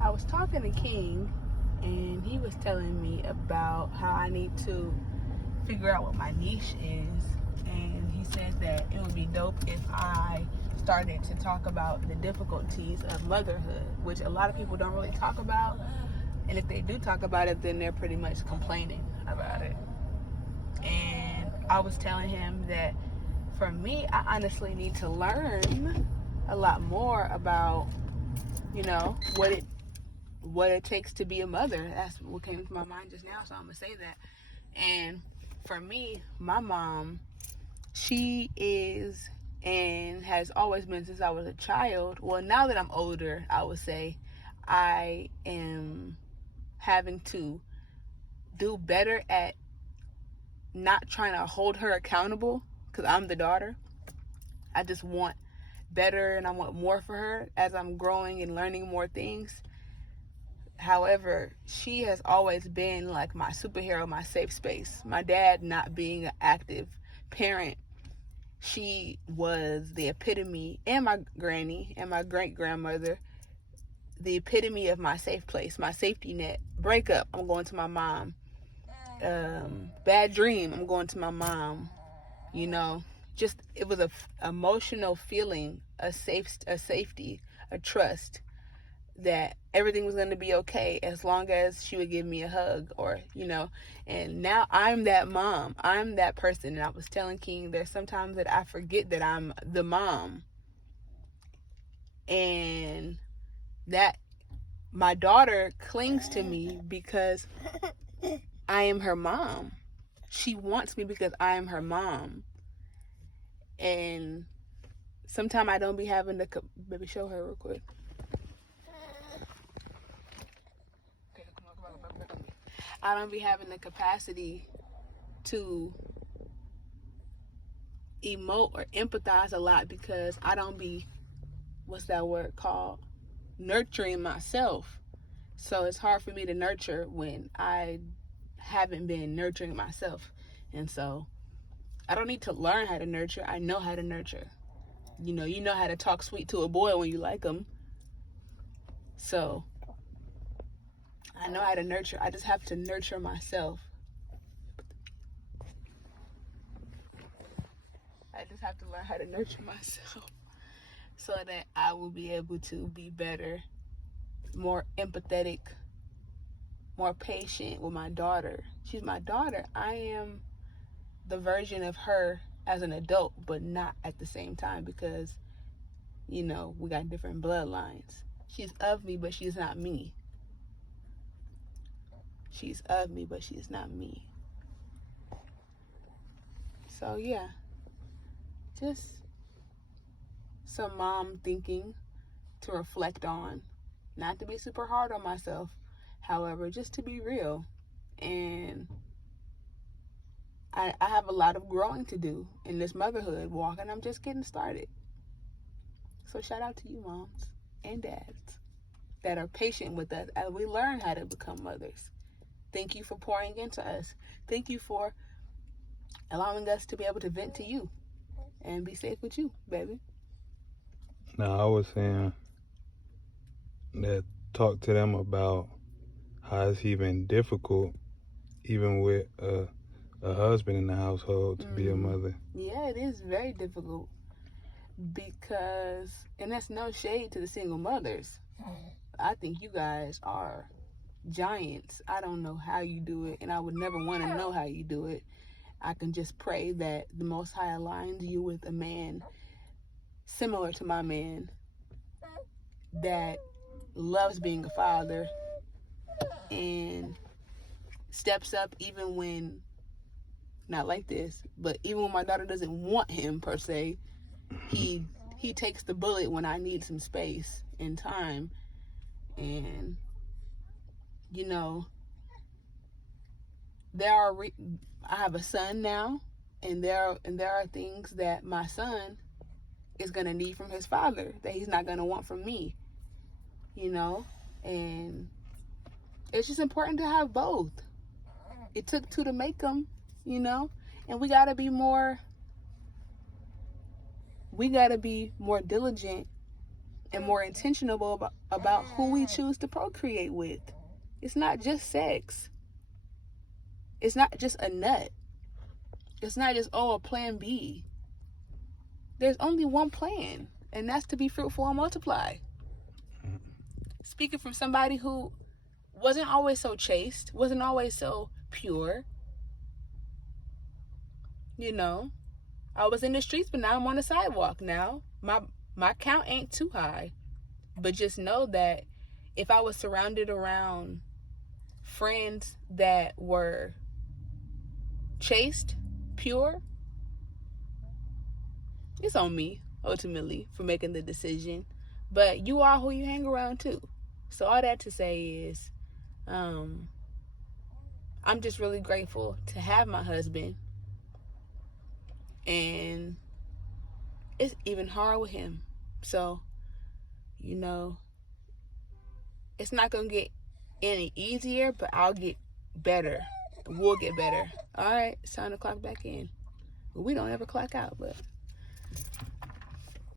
I was talking to King, and he was telling me about how I need to figure out what my niche is. And he said that it would be dope if I started to talk about the difficulties of motherhood, which a lot of people don't really talk about. And if they do talk about it, then they're pretty much complaining about it. And I was telling him that for me, I honestly need to learn a lot more about, what it takes to be a mother. That's what came to my mind just now, so I'm gonna say that. And for me, my mom, she is and has always been since I was a child. Well, now that I'm older, I would say I am having to do better at not trying to hold her accountable because I'm the daughter. I just want better and I want more for her as I'm growing and learning more things. However, she has always been like my superhero, my safe space. My dad not being an active parent, she was the epitome, and my granny and my great grandmother, the epitome of my safe place, my safety net. Breakup, I'm going to my mom. Bad dream, I'm going to my mom. Just it was a emotional feeling, a safety, a trust that everything was going to be okay as long as she would give me a hug and now I'm that mom, I'm that person. And I was telling King, there's sometimes that I forget that I'm the mom and that my daughter clings to me because I am her mom. She wants me because I am her mom. And sometimes I don't be having the baby, show her real quick. I don't be having the capacity to emote or empathize a lot because I don't be, what's that word called? Nurturing myself. So it's hard for me to nurture when I haven't been nurturing myself. And so I don't need to learn how to nurture. I know how to nurture. You know how to talk sweet to a boy when you like him. So I know how to nurture. I just have to nurture myself. I just have to learn how to nurture myself so that I will be able to be better, more empathetic, more patient with my daughter. She's my daughter. I am the version of her as an adult, but not at the same time because, we got different bloodlines. She's of me, but she's not me. She's of me, but she's not me. So, yeah, just some mom thinking to reflect on. Not to be super hard on myself, however, just to be real. And I have a lot of growing to do in this motherhood walk, and I'm just getting started. So shout out to you moms and dads that are patient with us as we learn how to become mothers. Thank you for pouring into us. Thank you for allowing us to be able to vent to you and be safe with you, baby. Now, I was saying that talk to them about how it's even difficult, even with a husband in the household, to be a mother. Yeah, it is very difficult because, and that's no shade to the single mothers. I think you guys are giants. I don't know how you do it, and I would never want to know how you do it. I can just pray that the Most High aligns you with a man similar to my man that loves being a father and steps up even when, not like this, but even when my daughter doesn't want him per se, he takes the bullet when I need some space and time. And I have a son now, and there are things that my son is gonna need from his father that he's not gonna want from me. And it's just important to have both. It took two to make them, and we gotta be more diligent and more intentional about who we choose to procreate with. It's not just sex. It's not just a nut. It's not just, a plan B. There's only one plan, and that's to be fruitful and multiply. Speaking from somebody who wasn't always so chaste, wasn't always so pure. You know, I was in the streets, but now I'm on the sidewalk now. My count ain't too high. But just know that if I was surrounded around friends that were chaste, pure, it's on me, ultimately, for making the decision. But you are who you hang around too. So all that to say is, I'm just really grateful to have my husband. And it's even hard with him. So, you know, it's not going to get any easier, but I'll get better. We'll get better. All right, it's time to clock back in. We don't ever clock out, but